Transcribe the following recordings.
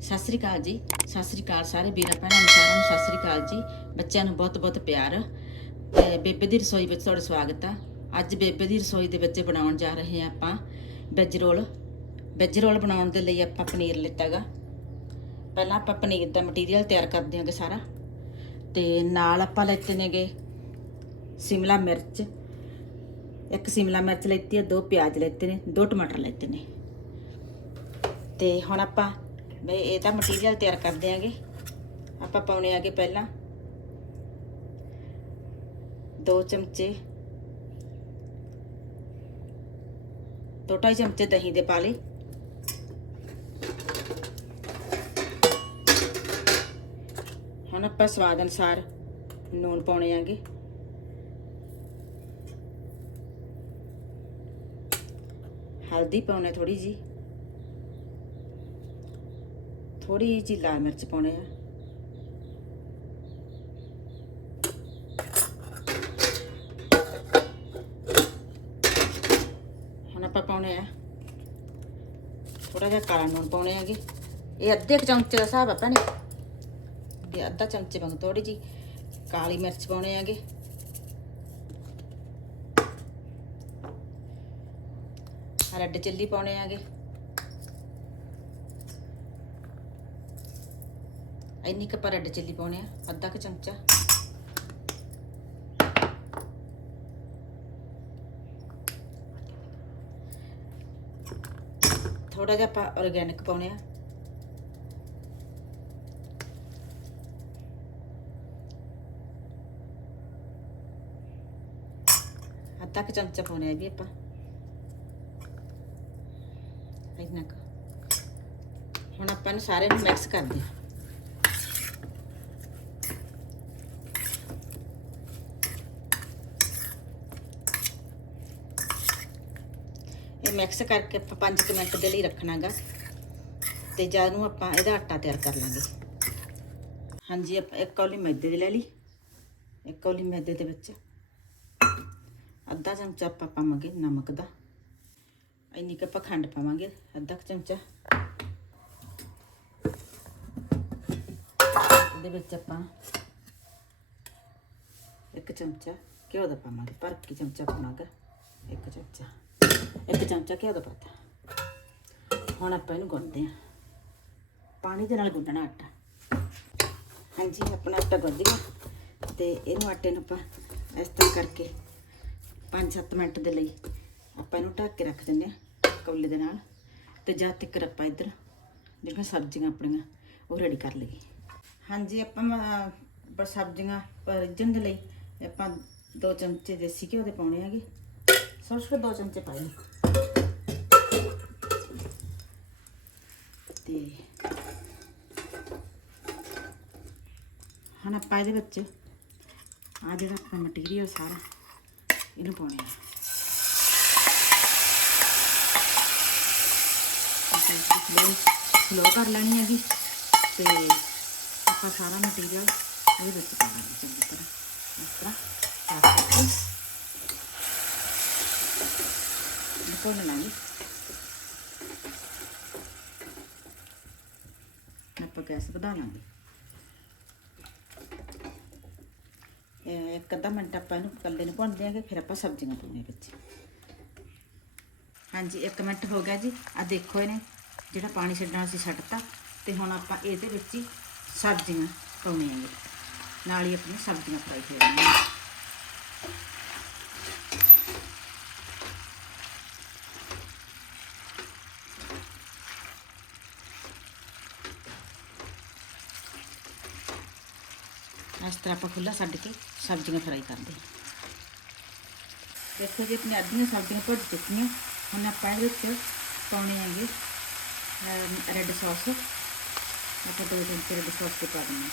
ਸਤਿ ਸ੍ਰੀ ਅਕਾਲ ਜੀ, ਸਤਿ ਸ੍ਰੀ ਅਕਾਲ ਸਾਰੇ ਵੀਰਾਂ ਭੈਣਾਂ ਨੂੰ ਸਾਰਿਆਂ ਨੂੰ, ਸਤਿ ਸ੍ਰੀ ਅਕਾਲ ਜੀ। ਬੱਚਿਆਂ ਨੂੰ ਬਹੁਤ ਬਹੁਤ ਪਿਆਰ। ਤੇ ਬੇਬੇ ਦੀ ਰਸੋਈ ਵਿੱਚ ਤੁਹਾਡਾ ਸਵਾਗਤ ਆ। ਅੱਜ ਬੇਬੇ ਦੀ ਰਸੋਈ ਦੇ ਵਿੱਚ ਬਣਾਉਣ ਜਾ ਰਹੇ ਆ ਆਪਾਂ ਵੈਜ ਰੋਲ ਵੈਜ ਰੋਲ ਬਣਾਉਣ ਦੇ ਲਈ ਆਪਾਂ ਪਨੀਰ ਲਿੱਤਾਗਾ। ਪਹਿਲਾਂ ਆਪਾਂ ਪਨੀਰ ਦਾ ਮਟੀਰੀਅਲ ਤਿਆਰ ਕਰ ਦਿਆਂਗੇ ਸਾਰਾ। ਤੇ ਨਾਲ ਆਪਾਂ ਲੈਤੇ ਨੇਗੇ ਸ਼ਿਮਲਾ ਮਿਰਚ। ਇੱਕ ਸ਼ਿਮਲਾ ਮਿਰਚ ਲੈਤੀ ਹੈ ਦੋ ਪਿਆਜ਼ ਲੈਤੇ ਨੇ, ਦੋ ਟਮਾਟਰ ਲੈਤੇ ਨੇ। ਤੇ ਹੁਣ ਆਪਾਂ ਬਈ ਇਹ ਤਾਂ ਮਟੀਰੀਅਲ ਤਿਆਰ ਕਰ ਦਿਆਂਗੇ। ਆਪਾਂ ਪਾਉਣੇ ਆਗੇ ਪਹਿਲਾਂ। ਦੋ ਚਮਚੇ। ਦੋ ਢਾਈ ਚਮਚੇ ਦਹੀਂ ਦੇ ਪਾ ਲਈ ਹੁਣ ਆਪਾਂ ਸਵਾਦ ਅਨੁਸਾਰ ਨੂਣ ਪਾਉਣੇ ਆਗੇ। ਹਲਦੀ ਪਾਉਣੇ ਥੋੜੀ ਜੀ ਥੋੜੀ ਜਿਹੀ ਲਾਲ ਮਿਰਚ ਪਾਉਣੇ ਆ। ਹੁਣ ਆਪਾਂ ਪਾਉਣੇ ਆ। ਥੋੜਾ ਜਿਹਾ ਕਾਲਾ ਨੂਣ ਪਾਉਣੇ ਆਗੇ ਇਹ ਅੱਧੇ ਕੁ ਚਮਚੇ ਦਾ ਹਿਸਾਬ ਆਪਾਂ ਭੈਣੇ। ਇਹ ਅੱਧਾ ਚਮਚੇ ਵਾਂਗ ਥੋੜੀ ਜੀ ਕਾਲੀ ਮਿਰਚ ਪਾਉਣੇ ਆਗੇ ਰੈੱਡ ਚਿੱਲੀ ਪਾਉਣੇ ਆਗੇ ਇੰਨੀ ਕੁ ਆਪਾਂ ਰੈੱਡ ਚਿੱਲੀ ਪਾਉਣੇ ਆ, ਅੱਧਾ ਕੁ ਚਮਚਾ। ਥੋੜਾ ਜਿਹਾ ਆਪਾਂ ਆਰਗੈਨਿਕ ਪਾਉਣੇ ਆ। ਅੱਧਾ ਕੁ ਚਮਚਾ ਪਾਉਣੇ ਆ ਵੀ ਆਪਾਂ। ਇੰਨਾ ਕੁ। ਹੁਣ ਆਪਾਂ ਨੂੰ ਸਾਰੇ ਨੂੰ ਮਿਕਸ ਕਰਦੇ ਹਾਂ ਮਿਕਸ ਕਰਕੇ ਆਪਾਂ 5 ਮਿੰਟ ਦੇ ਲਈ ਰੱਖਣਾਗਾ ਤੇ ਜਦ ਨੂੰ ਆਪਾਂ ਇਹਦਾ ਆਟਾ ਤਿਆਰ ਕਰ ਲਾਂਗੇ। ਹਾਂਜੀ, ਆਪਾਂ ਇੱਕ ਕੌਲੀ ਮੈਦੇ ਦੀ ਲੈ ਲਈ। ਇੱਕ ਕੌਲੀ ਮੈਦੇ ਦੇ ਵਿੱਚ ਅੱਧਾ ਚਮਚਾ ਆਪਾਂ ਪਾਵਾਂਗੇ ਨਮਕ ਦਾ। ਇੰਨੀ ਕੁ ਆਪਾਂ ਖੰਡ ਪਾਵਾਂਗੇ, ਅੱਧਾ ਕੁ ਚਮਚਾ। ਇਹਦੇ ਵਿੱਚ ਆਪਾਂ ਇੱਕ ਚਮਚਾ ਘਿਓ ਦਾ ਪਾਵਾਂਗੇ, ਪਰ ਕੀ ਚਮਚਾ ਪਾਉਣਾਗਾ, ਇੱਕ ਚਮਚਾ। ਇੱਕ ਚਮਚਾ ਘਿਓ ਦਾ ਪਾਤਾ। ਹੁਣ ਆਪਾਂ ਇਹਨੂੰ ਗੁੰਨਦੇ ਹਾਂ। ਪਾਣੀ ਦੇ ਨਾਲ ਗੁੰਨਣਾ ਆਟਾ। ਹਾਂਜੀ, ਆਪਣਾ ਆਟਾ ਗੁੰਨ ਗਿਆ ਤੇ ਇਹਨੂੰ ਆਟੇ ਨੂੰ ਆਪਾਂ ਇਸ ਤਰ੍ਹਾਂ ਕਰਕੇ 5-7 ਮਿੰਟ ਦੇ ਲਈ ਆਪਾਂ ਇਹਨੂੰ ਢੱਕ ਕੇ ਰੱਖ ਦਿੰਦੇ ਹਾਂ ਕੌਲੇ ਦੇ ਨਾਲ। ਤੇ ਜਦ ਤੱਕ ਆਪਾਂ ਇੱਧਰ ਜਿਹੜੀਆਂ ਸਬਜ਼ੀਆਂ ਆਪਣੀਆਂ, ਉਹ ਰੈਡੀ ਕਰ ਲਈਏ। ਹਾਂਜੀ, ਆਪਾਂ ਸਬਜ਼ੀਆਂ ਰਿੱਝਣ ਦੇ ਲਈ ਆਪਾਂ ਦੋ ਚਮਚੇ ਦੇਸੀ ਘਿਓ ਦੇ ਪਾਉਣੇ ਹੈਗੇ। ਸੋਚ ਕੇ ਦੋ ਚਮਚੇ ਪਾਏ ਨੇ ਤੇ ਹੁਣ ਆਪਾਂ ਇਹਦੇ ਵਿੱਚ ਆ ਜਿਹੜਾ ਆਪਣਾ ਮਟੀਰੀਅਲ ਸਾਰਾ ਇਹਨੂੰ ਪਾਉਣੇ ਆ। ਸਲੋ ਕਰ ਲੈਣੀ ਹੈਗੀ ਤੇ ਆਪਾਂ ਸਾਰਾ ਮਟੀਰੀਅਲ ਉਹਦੇ ਵਿੱਚ ਪਾ ਦਾਂਗੇ ਚੰਗੀ ਤਰ੍ਹਾਂ। ਇਸ ਤਰ੍ਹਾਂ ਪਾ ਕੇ ਨਿਕਲ ਲਾਂਗੇ। ਆਪਾਂ ਗੈਸ ਵਧਾ ਲਾਂਗੇ। ਇੱਕ ਅੱਧਾ ਮਿੰਟ ਆਪਾਂ ਇਹਨੂੰ ਕੱਲੇ ਨੂੰ ਭੁੰਨ ਦਿਆਂਗੇ ਫਿਰ ਆਪਾਂ ਸਬਜ਼ੀਆਂ ਪਾਉਣੀਆਂ ਵਿੱਚ। ਹਾਂਜੀ 1 ਮਿੰਟ ਹੋ ਗਿਆ ਜੀ। ਆ ਦੇਖੋ ਇਹਨੇ ਜਿਹੜਾ ਪਾਣੀ ਛੱਡਣਾ ਸੀ ਛੱਡਤਾ ਤੇ ਹੁਣ ਆਪਾਂ ਇਹਦੇ ਵਿੱਚ ਹੀ ਸਬਜ਼ੀਆਂ ਪਾਉਣੀਆਂ ਨੇ। ਨਾਲ ਹੀ ਆਪਣੀ ਸਬਜ਼ੀਆਂ ਫਰਾਈ ਹੋ ਇਸ ਤਰ੍ਹਾਂ ਆਪਾਂ ਖੁੱਲਾ ਛੱਡ ਕੇ ਸਬਜ਼ੀਆਂ ਫਰਾਈ ਕਰਦੇ ਹਾਂ। ਦੇਖੋ ਜੀ, ਆਪਣੀ ਅੱਧੀਆਂ ਸਬਜ਼ੀਆਂ ਭੁੱਜ ਚੁੱਕੀਆਂ। ਹੁਣ ਆਪਾਂ ਇਹਦੇ ਵਿੱਚ ਪਾਉਣੇ ਹੈਗੇ ਰੈੱਡ ਸੌਸ ਆਪਾਂ ਦੋ ਚਮਚੇ ਰੈੱਡ ਸੌਸ 'ਤੇ ਪਾ ਦਿੰਦੇ ਹਾਂ।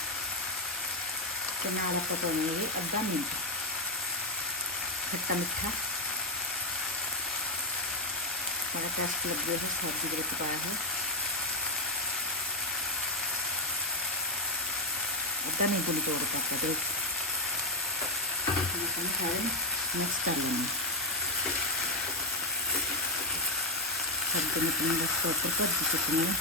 ਤੇ ਨਾਲ ਆਪਾਂ ਪਾਉਣੇ ਹੈਗੇ ਅੱਧਾ ਮਿੰਟ। ਖੱਟਾ ਮਿੱਠਾ। ਬੜਾ ਟੇਸਟ ਲੱਗਦਾ ਹੈ ਸਬਜ਼ੀ ਦੇ ਵਿੱਚ ਪਾਇਆ ਹੈ దాన్ని పులికి ఉడకదు ఒకసారి మిక్స్ చల్లండి సగ్గుని కింద సూపర్ కొద్ది చికెన్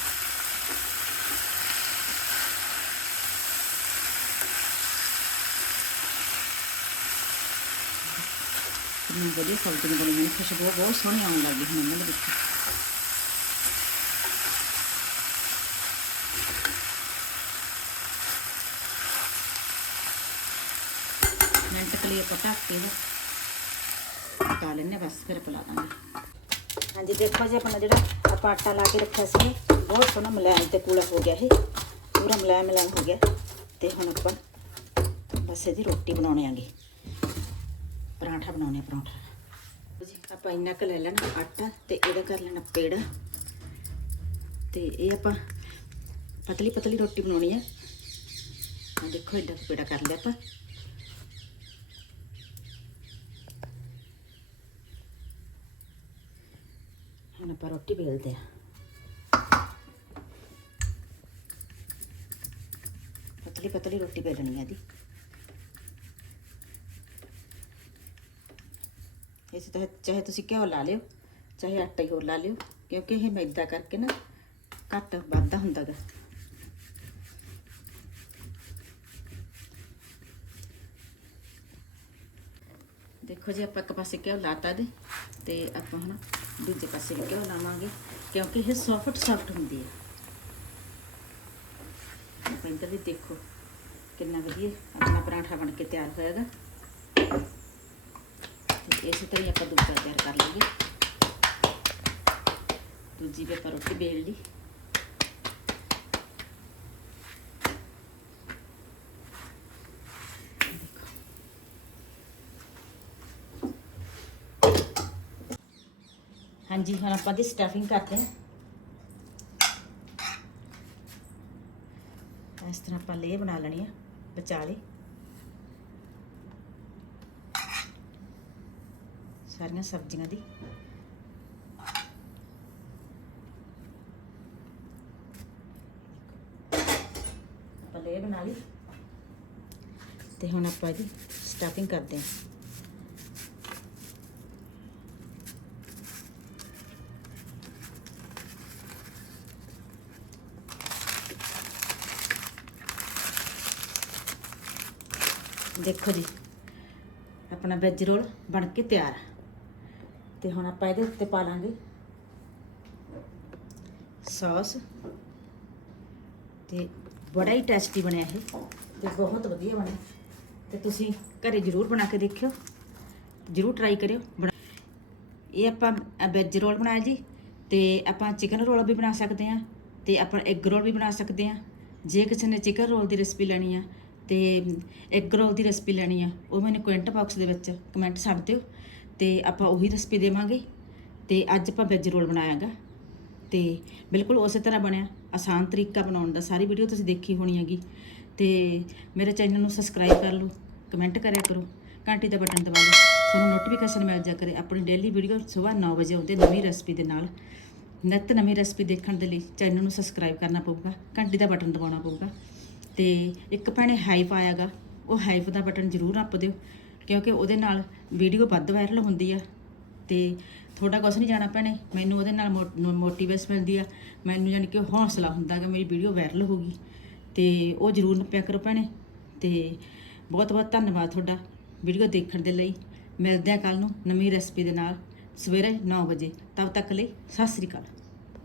मुझे सब्जी में खुशबू बहुत सोहनी आने लगी हमें ਵਿੱਚ ਮਿੰਟ ਕਲੀ ਆਪਾਂ ਢੱਕ ਕੇ ਇਹਨੂੰ ਪਕਾ ਲੈਣੇ ਬਸ ਫਿਰ ਪਲਾ ਦਾਂਗੇ। ਹਾਂਜੀ, ਦੇਖੋ ਜੀ, ਆਪਣਾ ਜਿਹੜਾ ਆਪਾਂ ਆਟਾ ਲਾ ਕੇ ਰੱਖਿਆ ਸੀ, ਬਹੁਤ ਸੋਹਣਾ ਮੁਲਾਇਮ ਤੇ ਕੂਲਾ ਹੋ ਗਿਆ ਇਹ ਪੂਰਾ ਮੁਲਾਇਮ ਮੁਲਾਇਮ ਹੋ ਗਿਆ। ਤੇ ਹੁਣ ਆਪਾਂ ਬਸ ਇਹਦੀ ਰੋਟੀ ਬਣਾਉਣੇ ਆਂਗੇ। ਪਰਾਂਠਾ ਬਣਾਉਣੇ ਆ ਪਰਾਂਠਾ। ਜੀ, ਆਪਾਂ ਇੰਨਾ ਕੁ ਲੈ ਲੈਣਾ ਆਟਾ ਤੇ ਇਹਦਾ ਕਰ ਲੈਣਾ ਪੇੜਾ। ਤੇ ਇਹ ਆਪਾਂ ਪਤਲੀ ਪਤਲੀ ਰੋਟੀ ਬਣਾਉਣੀ ਆ। ਦੇਖੋ ਇਹਦਾ ਪੇੜਾ ਕਰ ਲਿਆ ਆਪਾਂ। ਹੁਣ ਆਪਾਂ ਰੋਟੀ ਵੇਲਦੇ ਆ ਪਤਲੀ ਪਤਲੀ ਰੋਟੀ ਵੇਲਣੀ ਆ ਦੀ ਇਸ ਤਰ੍ਹਾਂ ਚਾਹੇ ਤੁਸੀਂ ਘਿਓ ਲਾ ਲਿਓ, ਚਾਹੇ ਆਟਾ ਹੀ ਹੋਰ ਲਾ ਲਿਓ, ਕਿਉਂਕਿ ਇਹ ਮੈਦਾ ਕਰਕੇ ਨਾ ਘੱਟ ਵੱਧਦਾ ਹੁੰਦਾ ਦੇਖੋ ਜੀ, ਆਪਾਂ ਇੱਕ ਪਾਸੇ ਘਿਓ ਲਾਤਾ ਦੇ ਤੇ ਆਪਾਂ ਹੁਣ ਦੂਜੇ ਪਾਸੇ ਵੀ ਘਿਓ ਲਾਵਾਂਗੇ, ਕਿਉਂਕਿ ਇਹ ਸੌਫਟ ਸੌਫਟ ਹੁੰਦੀ ਹੈ। ਆਪਾਂ ਇੱਧਰ ਵੀ ਦੇਖੋ ਕਿੰਨਾ ਵਧੀਆ ਆਪਣਾ ਪਰਾਂਠਾ ਬਣ ਕੇ ਤਿਆਰ ਹੋਏਗਾ ਤੇ ਇਸੇ ਤਰ੍ਹਾਂ ਹੀ ਆਪਾਂ ਦੂਜਾ ਤਿਆਰ ਕਰ ਲਾਂਗੇ ਦੂਜੀ ਵੀ ਆਪਾਂ ਰੋਟੀ ਵੇਲ ਲਈ। ਹਾਂਜੀ, ਹੁਣ ਆਪਾਂ ਦੀ ਸਟਫਿੰਗ ਕਰਦੇ ਹਾਂ। ਇਸ ਤਰ੍ਹਾਂ ਆਪਾਂ ਲੇ ਬਣਾ ਲੈਣੀ ਆ, ਵਿਚਾਲੇ। ਸਾਰੀਆਂ ਸਬਜ਼ੀਆਂ ਦੀ। ਆਪਾਂ ਲੇ ਬਣਾ ਲਈ। ਤੇ ਹੁਣ ਆਪਾਂ ਇਹਦੀ ਸਟਫਿੰਗ ਕਰਦੇ ਹਾਂ। ਦੇਖੋ ਜੀ, ਆਪਣਾ ਵੈਜ ਰੋਲ ਬਣ ਕੇ ਤਿਆਰ ਆ। ਤੇ ਹੁਣ ਆਪਾਂ ਇਹਦੇ ਉੱਤੇ ਪਾ ਲਾਂਗੇ ਸੌਸ ਤੇ ਬੜਾ ਹੀ ਟੇਸਟੀ ਬਣਿਆ ਇਹ, ਤੇ ਬਹੁਤ ਵਧੀਆ ਬਣਿਆ। ਤੇ ਤੁਸੀਂ ਘਰੇ ਜ਼ਰੂਰ ਬਣਾ ਕੇ ਦੇਖਿਓ, ਜ਼ਰੂਰ ਟਰਾਈ ਕਰਿਓ। ਬਣਾ- ਇਹ ਆਪਾਂ ਵੈਜ ਰੋਲ ਬਣਾਇਆ ਜੀ, ਤੇ ਆਪਾਂ ਚਿਕਨ ਰੋਲ ਵੀ ਬਣਾ ਸਕਦੇ ਆ ਤੇ ਆਪਾਂ ਐਗ ਰੋਲ ਵੀ ਬਣਾ ਸਕਦੇ ਆ ਜੇ ਕਿਸੇ ਨੇ ਚਿਕਨ ਰੋਲ ਦੀ ਰੈਸਪੀ ਲੈਣੀ ਆ ਤੇ ਇੱਕ ਰੋਲ ਦੀ ਰੈਸਪੀ ਲੈਣੀ ਆ, ਉਹ ਮੈਨੂੰ ਕਮੈਂਟ ਬਾਕਸ ਦੇ ਵਿੱਚ ਕਮੈਂਟ ਛੱਡ ਦਿਓ ਤੇ ਆਪਾਂ ਉਹੀ ਰੈਸਪੀ ਦੇਵਾਂਗੇ ਤੇ ਅੱਜ ਆਪਾਂ ਵੈਜ ਰੋਲ ਬਣਾਇਆਗਾ ਤੇ ਬਿਲਕੁਲ ਉਸੇ ਤਰ੍ਹਾਂ ਬਣਿਆ, ਆਸਾਨ ਤਰੀਕਾ ਬਣਾਉਣ ਦਾ, ਸਾਰੀ ਵੀਡੀਓ ਤੁਸੀਂ ਦੇਖੀ ਹੋਣੀ ਹੈਗੀ ਤੇ ਮੇਰੇ ਚੈਨਲ ਨੂੰ ਸਬਸਕ੍ਰਾਈਬ ਕਰ ਲਓ, ਕਮੈਂਟ ਕਰਿਆ ਕਰੋ, ਘੰਟੀ ਦਾ ਬਟਨ ਦਬਾ ਲਓ, ਤੁਹਾਨੂੰ ਨੋਟੀਫਿਕੇਸ਼ਨ ਮਿਲ ਜਾ ਕਰੇ ਆਪਣੀ ਡੇਲੀ ਵੀਡੀਓ ਸਵੇਰ 9 ਵਜੇ ਆਉਂਦੇ ਨਵੀਂ ਰੈਸਪੀ ਦੇ ਨਾਲ। ਨਿੱਤ ਨਵੀਂ ਰੈਸਪੀ ਦੇਖਣ ਦੇ ਲਈ ਚੈਨਲ ਨੂੰ ਸਬਸਕ੍ਰਾਈਬ ਕਰਨਾ ਪਊਗਾ, ਘੰਟੀ ਦਾ ਬਟਨ ਦਬਾਉਣਾ ਪਊਗਾ। ਤੇ ਇੱਕ ਭੈਣੇ ਹਾਈਪ ਆਇਆਗਾ, ਉਹ ਹਾਈਪ ਦਾ ਬਟਨ ਜ਼ਰੂਰ ਨੱਪ ਦਿਓ, ਕਿਉਂਕਿ ਉਹਦੇ ਨਾਲ ਵੀਡੀਓ ਵੱਧ ਵਾਇਰਲ ਹੁੰਦੀ ਆ ਤੇ ਤੁਹਾਡਾ ਕੁਛ ਨਹੀਂ ਜਾਣਾ ਭੈਣੇ, ਮੈਨੂੰ ਉਹਦੇ ਨਾਲ ਮੋਟੀਵੇਸ਼ਨ ਮਿਲਦੀ ਆ, ਮੈਨੂੰ ਯਾਨੀ ਕਿ ਹੌਸਲਾ ਹੁੰਦਾ ਕਿ ਮੇਰੀ ਵੀਡੀਓ ਵਾਇਰਲ ਹੋਗੀ ਤੇ ਉਹ ਜ਼ਰੂਰ ਨੱਪਿਆ ਕਰੋ ਭੈਣੇ, ਤੇ ਬਹੁਤ ਬਹੁਤ ਧੰਨਵਾਦ ਤੁਹਾਡਾ ਵੀਡੀਓ ਦੇਖਣ ਦੇ ਲਈ, ਮਿਲਦੇ ਆ ਕੱਲ ਨੂੰ ਨਵੀਂ ਰੈਸਪੀ ਦੇ ਨਾਲ, ਸਵੇਰੇ 9 ਵਜੇ ਤਦ ਤੱਕ ਲਈ ਸਤਿ ਸ੍ਰੀ ਅਕਾਲ।